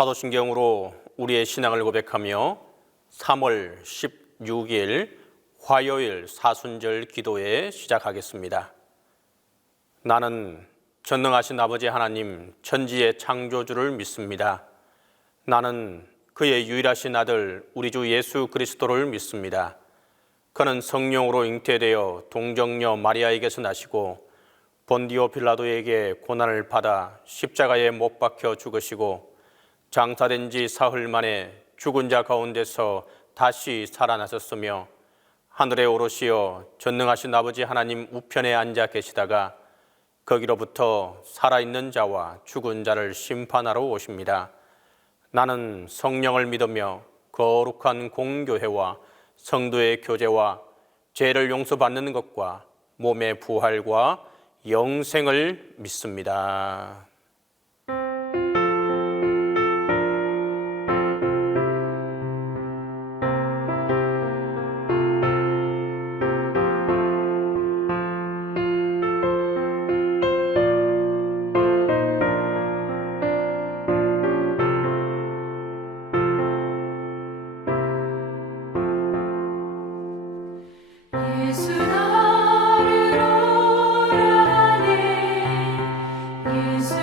사도신경으로 우리의 신앙을 고백하며 3월 16일 화요일 사순절 기도회 시작하겠습니다. 나는 전능하신 아버지 하나님 천지의 창조주를 믿습니다. 나는 그의 유일하신 아들 우리 주 예수 그리스도를 믿습니다. 그는 성령으로 잉태되어 동정녀 마리아에게서 나시고 본디오 빌라도에게 고난을 받아 십자가에 못 박혀 죽으시고 장사된 지 사흘 만에 죽은 자 가운데서 다시 살아나셨으며 하늘에 오르시어 전능하신 아버지 하나님 우편에 앉아 계시다가 거기로부터 살아있는 자와 죽은 자를 심판하러 오십니다. 나는 성령을 믿으며 거룩한 공교회와 성도의 교제와 죄를 용서받는 것과 몸의 부활과 영생을 믿습니다. 예수 나를 오라 하네 예수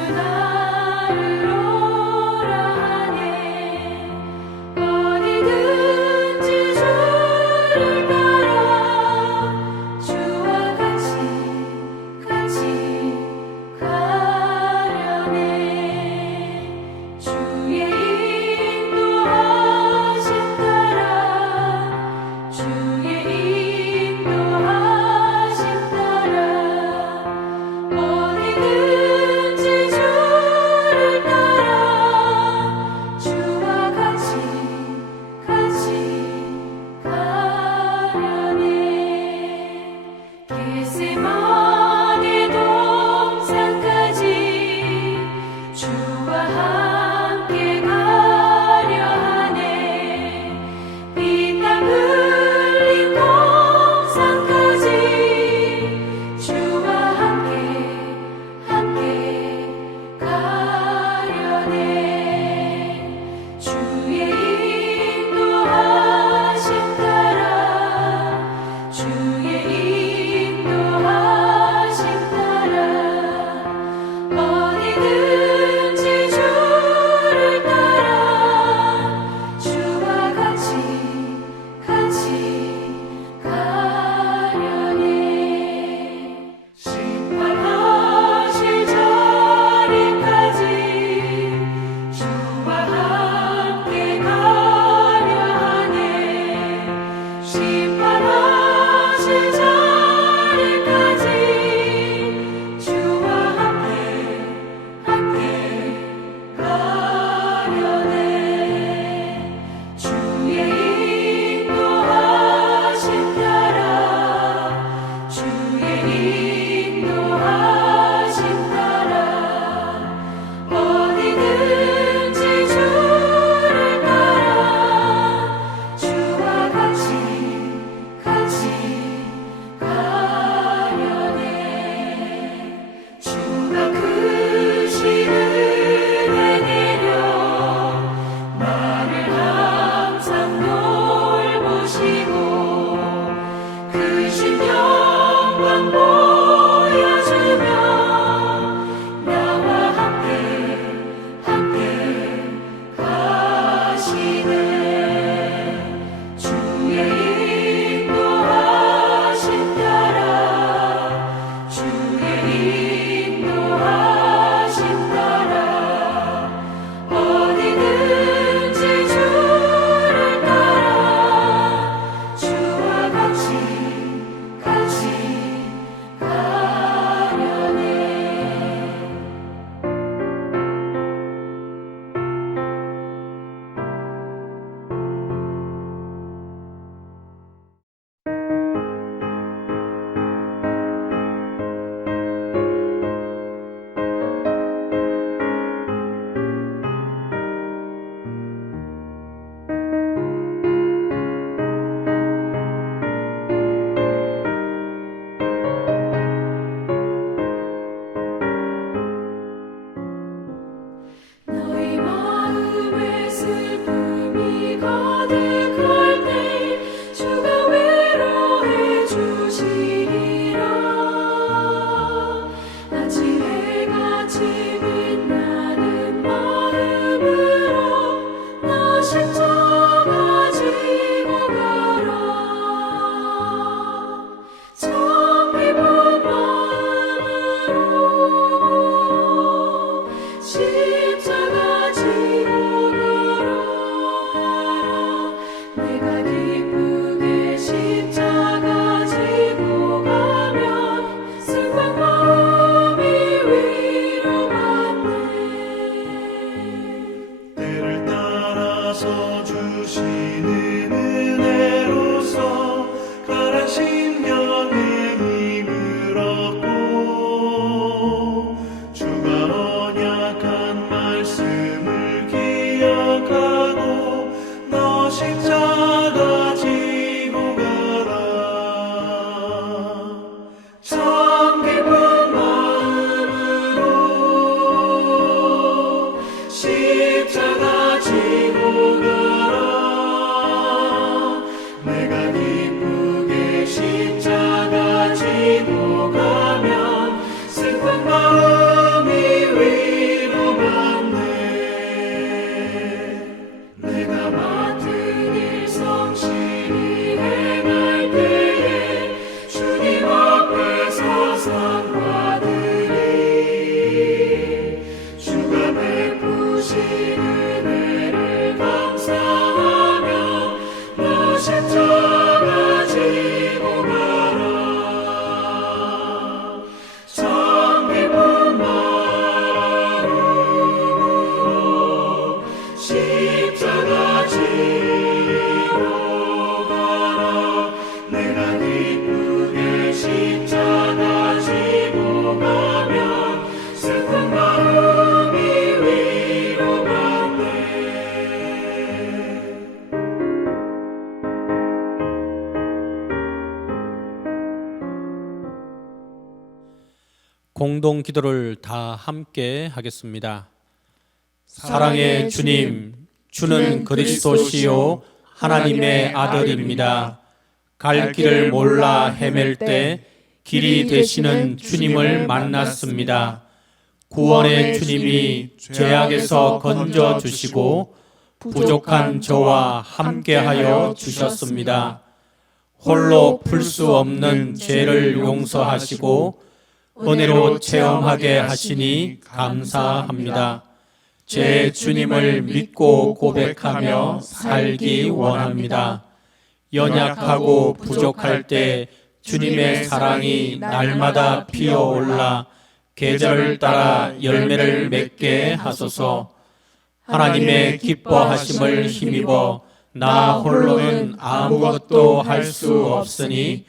십자가 지고 가라. 참 기쁜 마음으로 십자가 지고 가라. 내가 기쁘게 십자가 지고 가면 슬픈 마음이 위로받네. 내가 맡은 일 성실히 행할 때에 주님 앞에서 상 받으리. 주가 베푸신 은혜를 감사하며 너 십자가 지고 가라. 참 기쁜 마음으로 십자가 지고 가라. 내가 기쁘게 십자가 지고 가면 슬픈 마음이 위로받네. 공동 기도를 다 함께 하겠습니다. 사랑의 주님, 주는 그리스도시요 하나님의 아들입니다. 갈 길을 몰라 헤맬 때 길이 되시는 주님을 만났습니다. 구원의 주님이 죄악에서 건져 주시고 부족한 저와 함께하여 주셨습니다. 홀로 풀 수 없는 죄를 용서하시고 은혜로 체험하게 하시니 감사합니다. 제 주님을 믿고 고백하며 살기 원합니다. 연약하고 부족할 때 주님의 사랑이 날마다 피어올라 계절을 따라 열매를 맺게 하소서. 하나님의 기뻐하심을 힘입어 나 홀로는 아무것도 할 수 없으니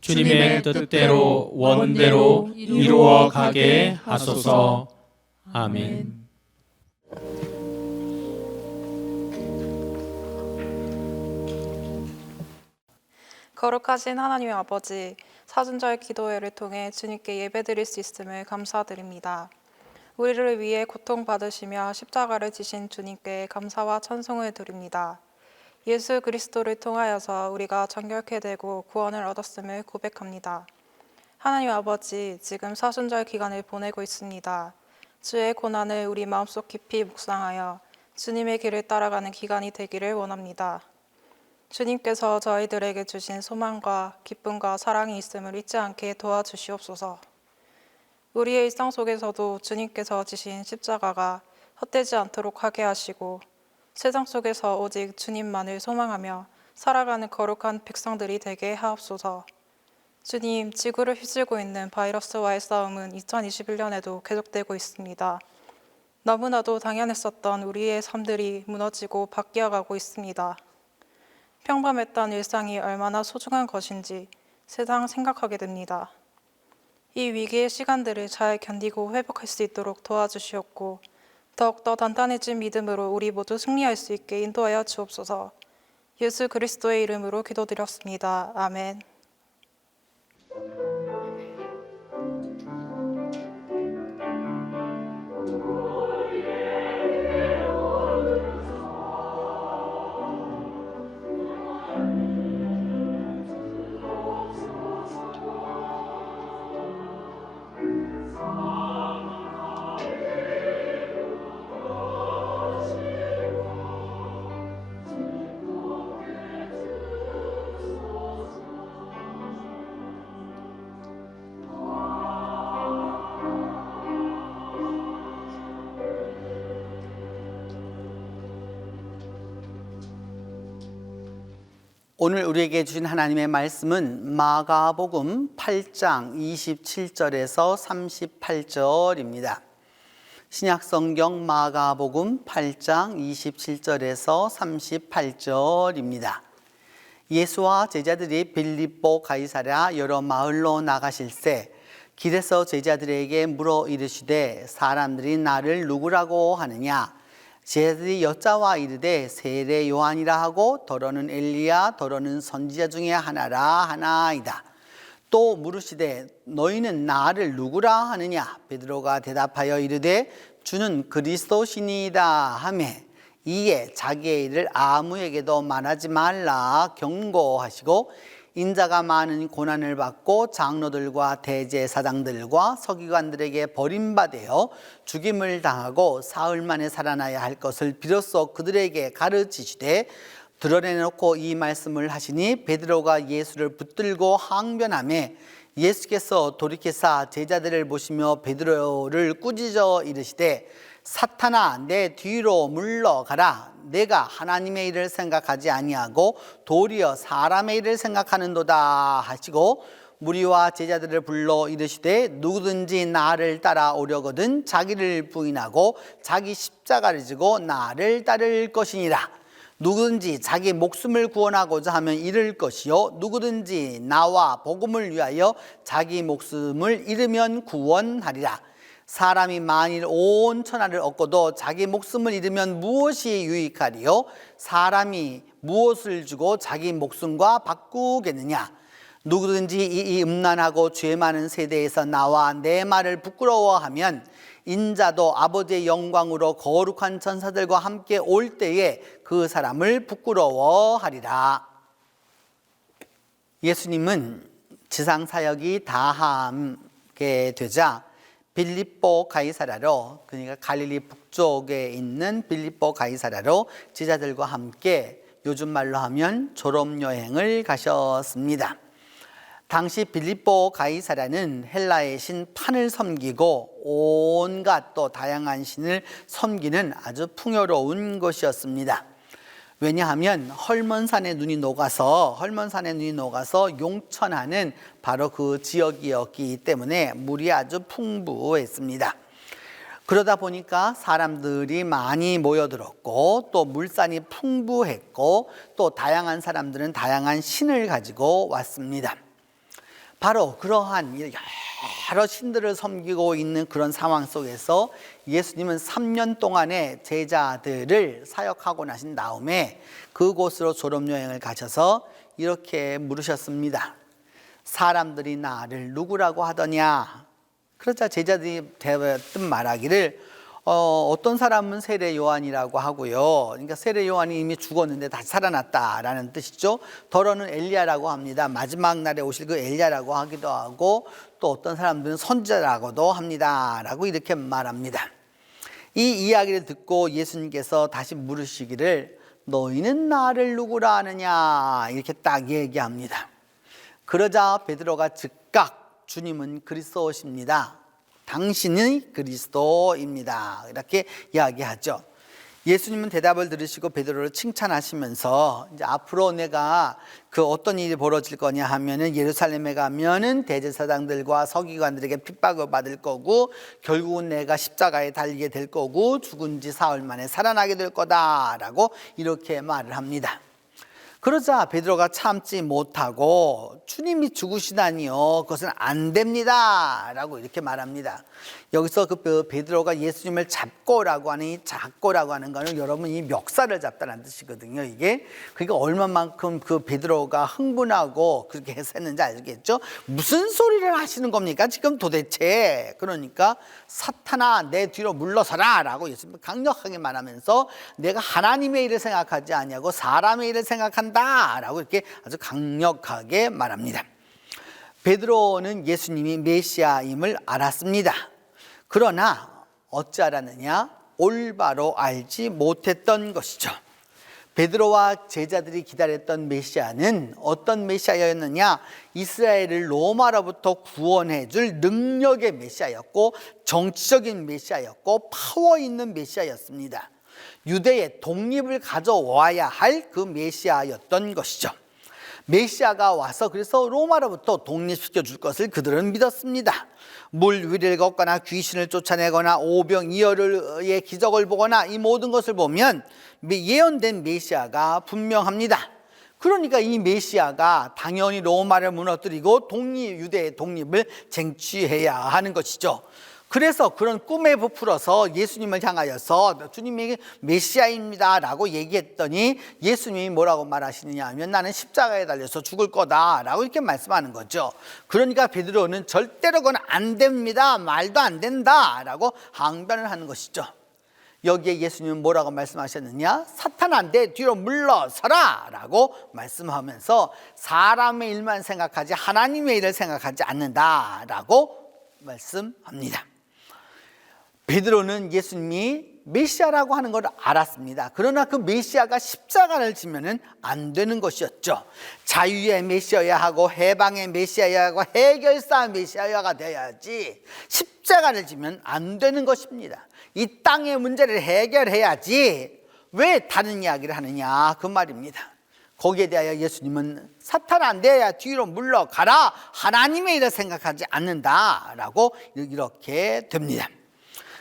주님의 뜻대로 원대로 이루어 가게 하소서. 아멘. 거룩하신 하나님의 아버지, 사순절 기도회를 통해 주님께 예배드릴 수 있음을 감사드립니다. 우리를 위해 고통받으시며 십자가를 지신 주님께 감사와 찬송을 드립니다. 예수 그리스도를 통하여서 우리가 정결케 되고 구원을 얻었음을 고백합니다. 하나님 아버지, 지금 사순절 기간을 보내고 있습니다. 주의 고난을 우리 마음속 깊이 묵상하여 주님의 길을 따라가는 기간이 되기를 원합니다. 주님께서 저희들에게 주신 소망과 기쁨과 사랑이 있음을 잊지 않게 도와주시옵소서. 우리의 일상 속에서도 주님께서 지신 십자가가 헛되지 않도록 하게 하시고 세상 속에서 오직 주님만을 소망하며 살아가는 거룩한 백성들이 되게 하옵소서. 주님, 지구를 휩쓸고 있는 바이러스와의 싸움은 2021년에도 계속되고 있습니다. 너무나도 당연했었던 우리의 삶들이 무너지고 바뀌어가고 있습니다. 평범했던 일상이 얼마나 소중한 것인지 세상 생각하게 됩니다. 이 위기의 시간들을 잘 견디고 회복할 수 있도록 도와주시옵고 더욱더 단단해진 믿음으로 우리 모두 승리할 수 있게 인도하여 주옵소서. 예수 그리스도의 이름으로 기도드렸습니다. 아멘. 오늘 우리에게 주신 하나님의 말씀은 마가복음 8장 27절에서 38절입니다. 신약성경 마가복음 8장 27절에서 38절입니다. 예수와 제자들이 빌립보 가이사랴 여러 마을로 나가실새 길에서 제자들에게 물어 이르시되 사람들이 나를 누구라고 하느냐? 제자들이 여짜와 이르되 세례 요한이라 하고 더러는 엘리야 더러는 선지자 중에 하나라 하나이다. 또 물으시되 너희는 나를 누구라 하느냐? 베드로가 대답하여 이르되 주는 그리스도시니이다 하매 이에 자기의 일을 아무에게도 말하지 말라 경고하시고 인자가 많은 고난을 받고 장로들과 대제사장들과 서기관들에게 버림받아 죽임을 당하고 사흘 만에 살아나야 할 것을 비로소 그들에게 가르치시되 드러내놓고 이 말씀을 하시니 베드로가 예수를 붙들고 항변하매 예수께서 돌이켜사 제자들을 보시며 베드로를 꾸짖어 이르시되 사탄아 내 뒤로 물러가라. 내가 하나님의 일을 생각하지 아니하고 도리어 사람의 일을 생각하는도다 하시고 무리와 제자들을 불러 이르시되 누구든지 나를 따라오려거든 자기를 부인하고 자기 십자가를 지고 나를 따를 것이니라. 누구든지 자기 목숨을 구원하고자 하면 잃을 것이요 누구든지 나와 복음을 위하여 자기 목숨을 잃으면 구원하리라. 사람이 만일 온 천하를 얻고도 자기 목숨을 잃으면 무엇이 유익하리요? 사람이 무엇을 주고 자기 목숨과 바꾸겠느냐? 누구든지 이 음란하고 죄 많은 세대에서 나와 내 말을 부끄러워하면 인자도 아버지의 영광으로 거룩한 천사들과 함께 올 때에 그 사람을 부끄러워하리라. 예수님은 지상 사역이 다하게 되자 빌립보 가이사랴로, 그러니까 갈릴리 북쪽에 있는 빌립보 가이사랴로 제자들과 함께 요즘 말로 하면 졸업여행을 가셨습니다. 당시 빌립보 가이사랴는 헬라의 신 판을 섬기고 온갖 또 다양한 신을 섬기는 아주 풍요로운 곳이었습니다. 왜냐하면 헐몬산의 눈이 녹아서 용천하는 바로 그 지역이었기 때문에 물이 아주 풍부했습니다. 그러다 보니까 사람들이 많이 모여들었고 또 물산이 풍부했고 또 다양한 사람들은 다양한 신을 가지고 왔습니다. 바로 그러한 여러 신들을 섬기고 있는 그런 상황 속에서 예수님은 3년 동안의 제자들을 사역하고 나신 다음에 그곳으로 졸업여행을 가셔서 이렇게 물으셨습니다. 사람들이 나를 누구라고 하더냐? 그러자 제자들이 대뜸 말하기를 어떤 사람은 세례 요한이라고 하고요. 그러니까 세례 요한이 이미 죽었는데 다시 살아났다라는 뜻이죠. 더러는 엘리야라고 합니다. 마지막 날에 오실 그 엘리야라고 하기도 하고 또 어떤 사람들은 선지자라고도 합니다. 라고 이렇게 말합니다. 이 이야기를 듣고 예수님께서 다시 물으시기를 너희는 나를 누구라 하느냐? 이렇게 딱 얘기합니다. 그러자 베드로가 즉각 주님은 그리스도십니다. 당신이 그리스도입니다. 이렇게 이야기하죠. 예수님은 대답을 들으시고 베드로를 칭찬하시면서 이제 앞으로 내가 그 어떤 일이 벌어질 거냐 하면은 예루살렘에 가면은 대제사장들과 서기관들에게 핍박을 받을 거고 결국은 내가 십자가에 달리게 될 거고 죽은 지 사흘 만에 살아나게 될 거다라고 이렇게 말을 합니다. 그러자 베드로가 참지 못하고 주님이 죽으시다니요 그것은 안 됩니다 라고 이렇게 말합니다. 여기서 그 베드로가 예수님을 잡고라고 하는 이 잡고라고 하는 거는 여러분 이 멱살을 잡다는 뜻이거든요. 이게 그러니까 얼마만큼 그 베드로가 흥분하고 그렇게 했었는지 알겠죠? 무슨 소리를 하시는 겁니까 지금 도대체? 그러니까 사탄아 내 뒤로 물러서라 라고 예수님은 강력하게 말하면서 내가 하나님의 일을 생각하지 아니하고 사람의 일을 생각한다 라고 이렇게 아주 강력하게 말합니다. 베드로는 예수님이 메시아임을 알았습니다. 그러나 어찌 알았느냐? 올바로 알지 못했던 것이죠. 베드로와 제자들이 기다렸던 메시아는 어떤 메시아였느냐? 이스라엘을 로마로부터 구원해 줄 능력의 메시아였고 정치적인 메시아였고 파워 있는 메시아였습니다. 유대의 독립을 가져와야 할 그 메시아였던 것이죠. 메시아가 와서 그래서 로마로부터 독립시켜 줄 것을 그들은 믿었습니다. 물 위를 걷거나 귀신을 쫓아내거나 오병이어의 기적을 보거나 이 모든 것을 보면 예언된 메시아가 분명합니다. 그러니까 이 메시아가 당연히 로마를 무너뜨리고 유대의 독립을 쟁취해야 하는 것이죠. 그래서 그런 꿈에 부풀어서 예수님을 향하여서 주님이 메시아입니다 라고 얘기했더니 예수님이 뭐라고 말하시느냐 하면 나는 십자가에 달려서 죽을 거다 라고 이렇게 말씀하는 거죠. 그러니까 베드로는 절대로 그건 안 됩니다, 말도 안 된다 라고 항변을 하는 것이죠. 여기에 예수님은 뭐라고 말씀하셨느냐? 사탄아 내 뒤로 물러서라 라고 말씀하면서 사람의 일만 생각하지 하나님의 일을 생각하지 않는다 라고 말씀합니다. 베드로는 예수님이 메시아라고 하는 걸 알았습니다. 그러나 그 메시아가 십자가를 지면은 안 되는 것이었죠. 자유의 메시아야 하고 해방의 메시아야 하고 해결사 메시아가 되어야지 십자가를 지면 안 되는 것입니다. 이 땅의 문제를 해결해야지 왜 다른 이야기를 하느냐 그 말입니다. 거기에 대하여 예수님은 사탄아 내야 뒤로 물러가라, 하나님의 일을 생각하지 않는다라고 이렇게 됩니다.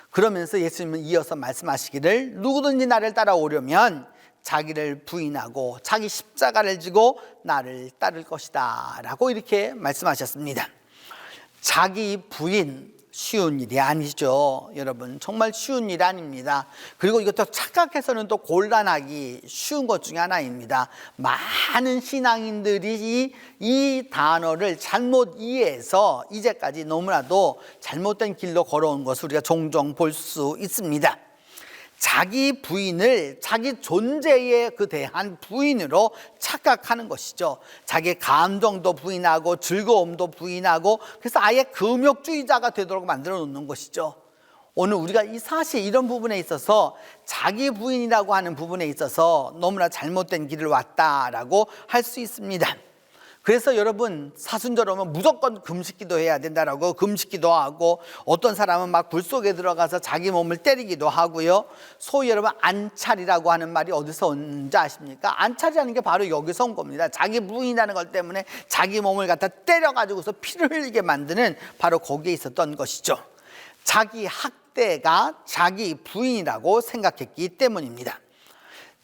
그러면서 예수님은 이어서 말씀하시기를 누구든지 나를 따라오려면 자기를 부인하고 자기 십자가를 지고 나를 따를 것이다 라고 이렇게 말씀하셨습니다. 자기 부인 쉬운 일이 아니죠. 여러분 정말 쉬운 일이 아닙니다. 그리고 이것도 착각해서는 또 곤란하기 쉬운 것 중에 하나입니다. 많은 신앙인들이 이 단어를 잘못 이해해서 이제까지 너무나도 잘못된 길로 걸어온 것을 우리가 종종 볼 수 있습니다. 자기 부인을 자기 존재에 대한 부인으로 착각하는 것이죠. 자기 감정도 부인하고 즐거움도 부인하고 그래서 아예 금욕주의자가 되도록 만들어 놓는 것이죠. 오늘 우리가 이 사실 이런 부분에 있어서 자기 부인이라고 하는 부분에 있어서 너무나 잘못된 길을 왔다라고 할 수 있습니다. 그래서 여러분 사순절 오면 무조건 금식기도 해야 된다라고 금식기도 하고 어떤 사람은 막 불 속에 들어가서 자기 몸을 때리기도 하고요. 소위 여러분 안찰이라고 하는 말이 어디서 온지 아십니까? 안찰이라는 게 바로 여기서 온 겁니다. 자기 부인이라는 것 때문에 자기 몸을 갖다 때려가지고서 피를 흘리게 만드는 바로 거기에 있었던 것이죠. 자기 학대가 자기 부인이라고 생각했기 때문입니다.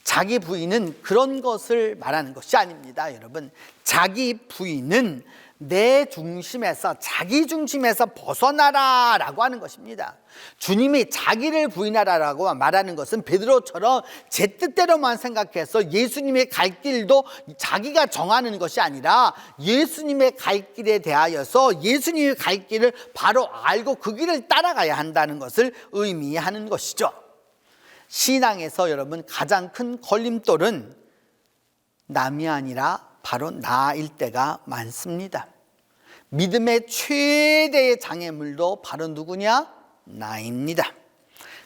자기 부인은 그런 것을 말하는 것이 아닙니다. 여러분 자기 부인은 내 중심에서 자기 중심에서 벗어나라 라고 하는 것입니다. 주님이 자기를 부인하라라고 말하는 것은 베드로처럼 제 뜻대로만 생각해서 예수님의 갈 길도 자기가 정하는 것이 아니라 예수님의 갈 길에 대하여서 예수님의 갈 길을 바로 알고 그 길을 따라가야 한다는 것을 의미하는 것이죠. 신앙에서 여러분 가장 큰 걸림돌은 남이 아니라 바로 나일 때가 많습니다. 믿음의 최대의 장애물도 바로 누구냐? 나입니다.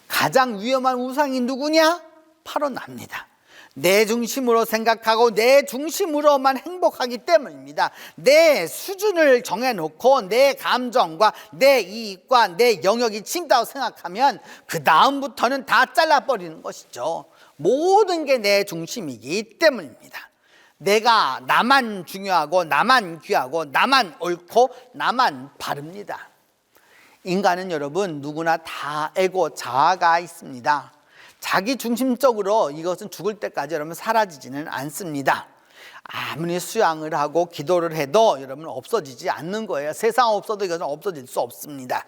가장 위험한 우상이 누구냐? 바로 나입니다. 내 중심으로 생각하고 내 중심으로만 행복하기 때문입니다. 내 수준을 정해놓고 내 감정과 내 이익과 내 영역이 친다고 생각하면 그 다음부터는 다 잘라버리는 것이죠. 모든 게 내 중심이기 때문입니다. 내가 나만 중요하고 나만 귀하고 나만 옳고 나만 바릅니다. 인간은 여러분 누구나 다 에고 자아가 있습니다. 자기 중심적으로 이것은 죽을 때까지 여러분 사라지지는 않습니다. 아무리 수양을 하고 기도를 해도 여러분 없어지지 않는 거예요. 세상 없어도 이것은 없어질 수 없습니다.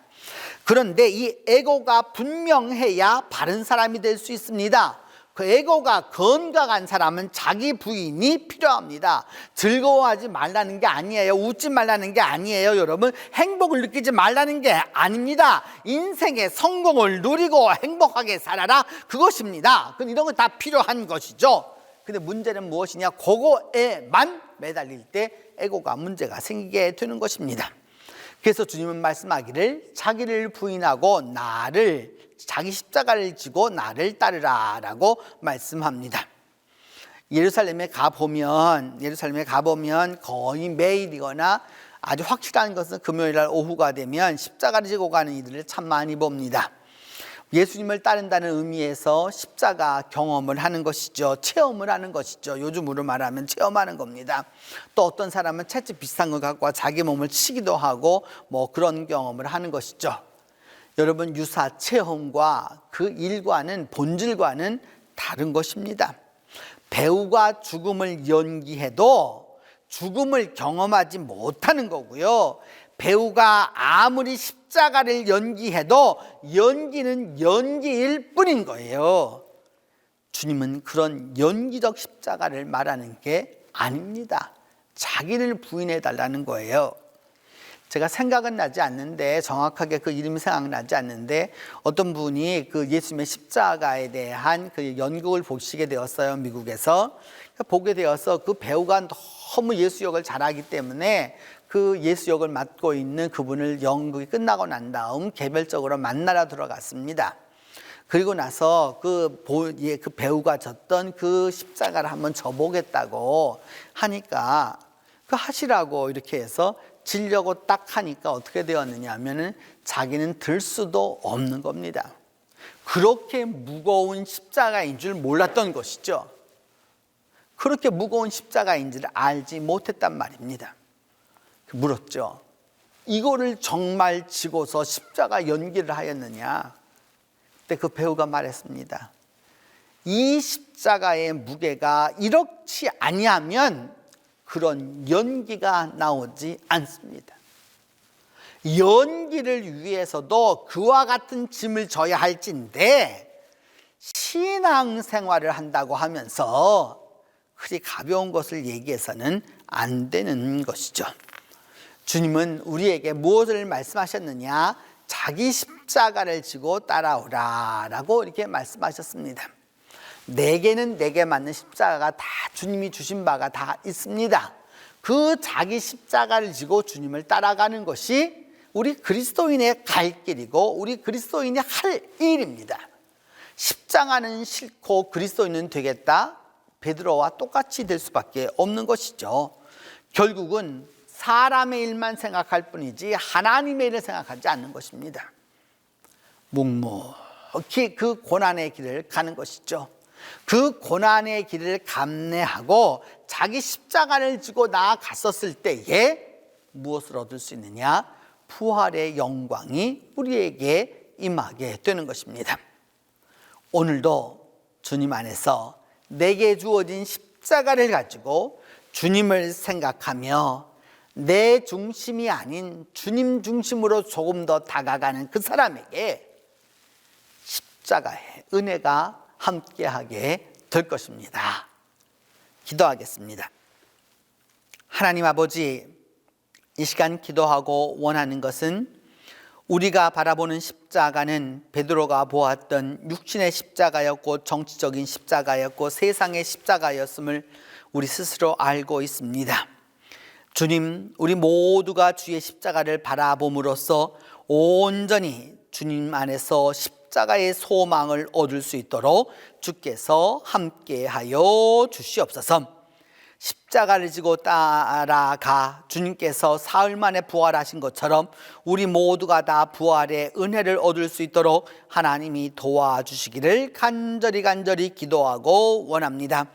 그런데 이 에고가 분명해야 바른 사람이 될 수 있습니다. 그 에고가 건강한 사람은 자기 부인이 필요합니다. 즐거워하지 말라는 게 아니에요. 웃지 말라는 게 아니에요. 여러분 행복을 느끼지 말라는 게 아닙니다. 인생의 성공을 누리고 행복하게 살아라 그것입니다. 이런 건 다 필요한 것이죠. 근데 문제는 무엇이냐? 그거에만 매달릴 때 에고가 문제가 생기게 되는 것입니다. 그래서 주님은 말씀하기를 자기를 부인하고 나를 자기 십자가를 지고 나를 따르라 라고 말씀합니다. 예루살렘에 가보면 거의 매일이거나 아주 확실한 것은 금요일날 오후가 되면 십자가를 지고 가는 이들을 참 많이 봅니다. 예수님을 따른다는 의미에서 십자가 경험을 하는 것이죠. 체험을 하는 것이죠. 요즘으로 말하면 체험하는 겁니다. 또 어떤 사람은 채찍 비슷한 거 갖고 자기 몸을 치기도 하고 그런 경험을 하는 것이죠. 여러분 유사 체험과 그 일과는 본질과는 다른 것입니다. 배우가 죽음을 연기해도 죽음을 경험하지 못하는 거고요. 배우가 아무리 십자가를 연기해도 연기는 연기일 뿐인 거예요. 주님은 그런 연기적 십자가를 말하는 게 아닙니다. 자기를 부인해 달라는 거예요. 제가 생각은 나지 않는데, 정확하게 그 이름이 생각나지 않는데, 어떤 분이 그 예수님의 십자가에 대한 그 연극을 보시게 되었어요, 미국에서. 보게 되어서 그 배우가 너무 예수 역을 잘하기 때문에 그 예수 역을 맡고 있는 그분을 연극이 끝나고 난 다음 개별적으로 만나러 들어갔습니다. 그리고 나서 그 배우가 졌던 그 십자가를 한번 져보겠다고 하니까 그 하시라고 이렇게 해서 지려고 딱 하니까 어떻게 되었느냐 하면은 자기는 들 수도 없는 겁니다. 그렇게 무거운 십자가인 줄 몰랐던 것이죠. 그렇게 무거운 십자가인 줄 알지 못했단 말입니다. 물었죠. 이거를 정말 지고서 십자가 연기를 하였느냐? 그때 그 배우가 말했습니다. 이 십자가의 무게가 이렇지 아니하면 그런 연기가 나오지 않습니다. 연기를 위해서도 그와 같은 짐을 져야 할진데 신앙생활을 한다고 하면서 그리 가벼운 것을 얘기해서는 안 되는 것이죠. 주님은 우리에게 무엇을 말씀하셨느냐? 자기 십자가를 지고 따라오라 라고 이렇게 말씀하셨습니다. 내게는 내게 맞는 십자가가 다 주님이 주신 바가 다 있습니다. 그 자기 십자가를 지고 주님을 따라가는 것이 우리 그리스도인의 갈 길이고 우리 그리스도인이 할 일입니다. 십자가는 싫고 그리스도인은 되겠다? 베드로와 똑같이 될 수밖에 없는 것이죠. 결국은 사람의 일만 생각할 뿐이지 하나님의 일을 생각하지 않는 것입니다. 묵묵히 그 고난의 길을 가는 것이죠. 그 고난의 길을 감내하고 자기 십자가를 지고 나아갔었을 때에 무엇을 얻을 수 있느냐? 부활의 영광이 우리에게 임하게 되는 것입니다. 오늘도 주님 안에서 내게 주어진 십자가를 가지고 주님을 생각하며 내 중심이 아닌 주님 중심으로 조금 더 다가가는 그 사람에게 십자가의 은혜가 함께하게 될 것입니다. 기도하겠습니다. 하나님 아버지, 이 시간 기도하고 원하는 것은 우리가 바라보는 십자가는 베드로가 보았던 육신의 십자가였고 정치적인 십자가였고 세상의 십자가였음을 우리 스스로 알고 있습니다. 주님, 우리 모두가 주의 십자가를 바라봄으로써 온전히 주님 안에서 십자가의 소망을 얻을 수 있도록 주께서 함께하여 주시옵소서. 십자가를 지고 따라가 주님께서 사흘 만에 부활하신 것처럼 우리 모두가 다 부활의 은혜를 얻을 수 있도록 하나님이 도와주시기를 간절히 기도하고 원합니다.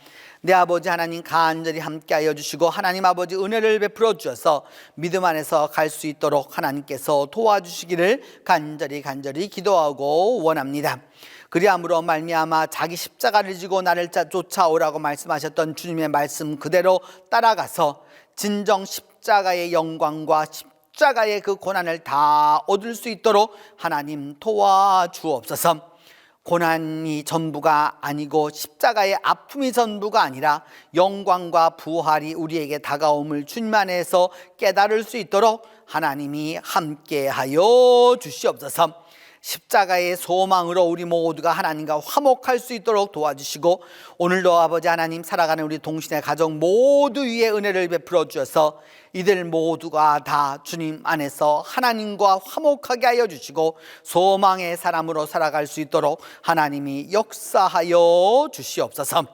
내 아버지 하나님, 간절히 함께하여 주시고 하나님 아버지 은혜를 베풀어 주셔서 믿음 안에서 갈 수 있도록 하나님께서 도와주시기를 간절히 기도하고 원합니다. 그리함으로 말미암아 자기 십자가를 지고 나를 쫓아오라고 말씀하셨던 주님의 말씀 그대로 따라가서 진정 십자가의 영광과 십자가의 그 고난을 다 얻을 수 있도록 하나님 도와주옵소서. 고난이 전부가 아니고 십자가의 아픔이 전부가 아니라 영광과 부활이 우리에게 다가옴을 주님 안에서 깨달을 수 있도록 하나님이 함께하여 주시옵소서. 십자가의 소망으로 우리 모두가 하나님과 화목할 수 있도록 도와주시고 오늘도 아버지 하나님 살아가는 우리 동신의 가족 모두 위에 은혜를 베풀어 주셔서 이들 모두가 다 주님 안에서 하나님과 화목하게 하여 주시고 소망의 사람으로 살아갈 수 있도록 하나님이 역사하여 주시옵소서.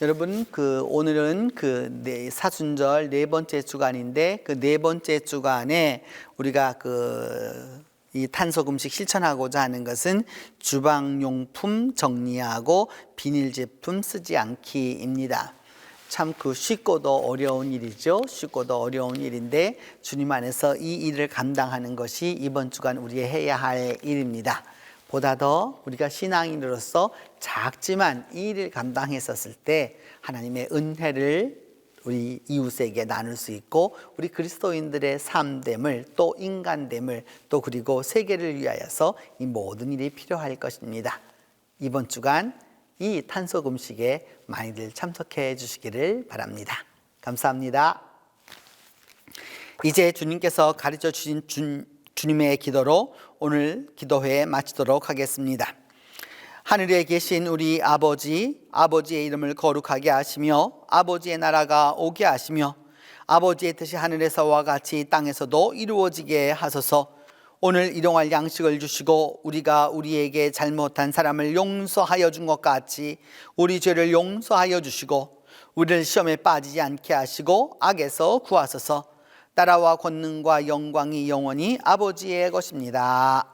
여러분, 오늘은 사순절 네 번째 주간인데 그 네 번째 주간에 우리가 이 탄소금식 실천하고자 하는 것은 주방용품 정리하고 비닐 제품 쓰지 않기입니다. 참 쉽고도 어려운 일이죠. 쉽고도 어려운 일인데 주님 안에서 이 일을 감당하는 것이 이번 주간 우리 해야 할 일입니다. 보다 더 우리가 신앙인으로서 작지만 이 일을 감당했었을 때 하나님의 은혜를 우리 이웃에게 나눌 수 있고 우리 그리스도인들의 삶됨을 또 인간됨을 또 그리고 세계를 위하여서 이 모든 일이 필요할 것입니다. 이번 주간 이 탄속 음식에 많이들 참석해 주시기를 바랍니다. 감사합니다. 이제 주님께서 가르쳐 주신 주님의 기도로 오늘 기도회 마치도록 하겠습니다. 하늘에 계신 우리 아버지, 아버지의 이름을 거룩하게 하시며 아버지의 나라가 오게 하시며 아버지의 뜻이 하늘에서와 같이 땅에서도 이루어지게 하소서. 오늘 일용할 양식을 주시고 우리가 우리에게 잘못한 사람을 용서하여 준 것 같이 우리 죄를 용서하여 주시고 우리를 시험에 빠지지 않게 하시고 악에서 구하소서. 나라와 권능과 영광이 영원히 아버지의 것입니다.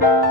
주님.